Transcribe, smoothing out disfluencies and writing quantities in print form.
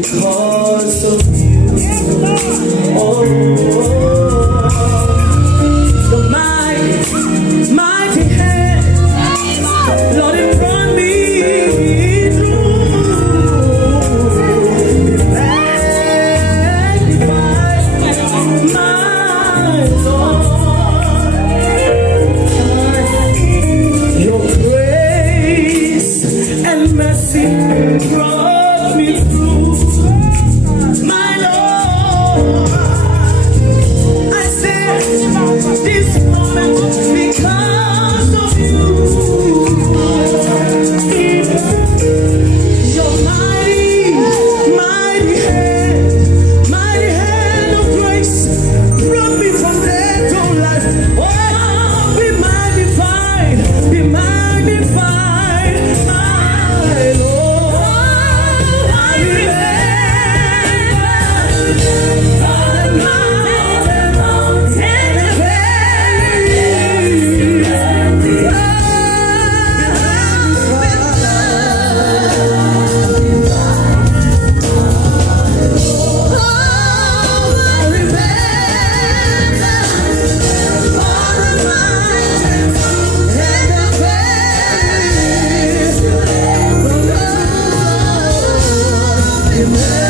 because of you. Oh, the mighty hand, Lord, it brought me through. Be magnified, my Lord. Your grace and mercy brought me through. My Lord, I said this moment because of you. Your mighty hand of grace brought me from death to life. Oh, be magnified, my Lord. I remember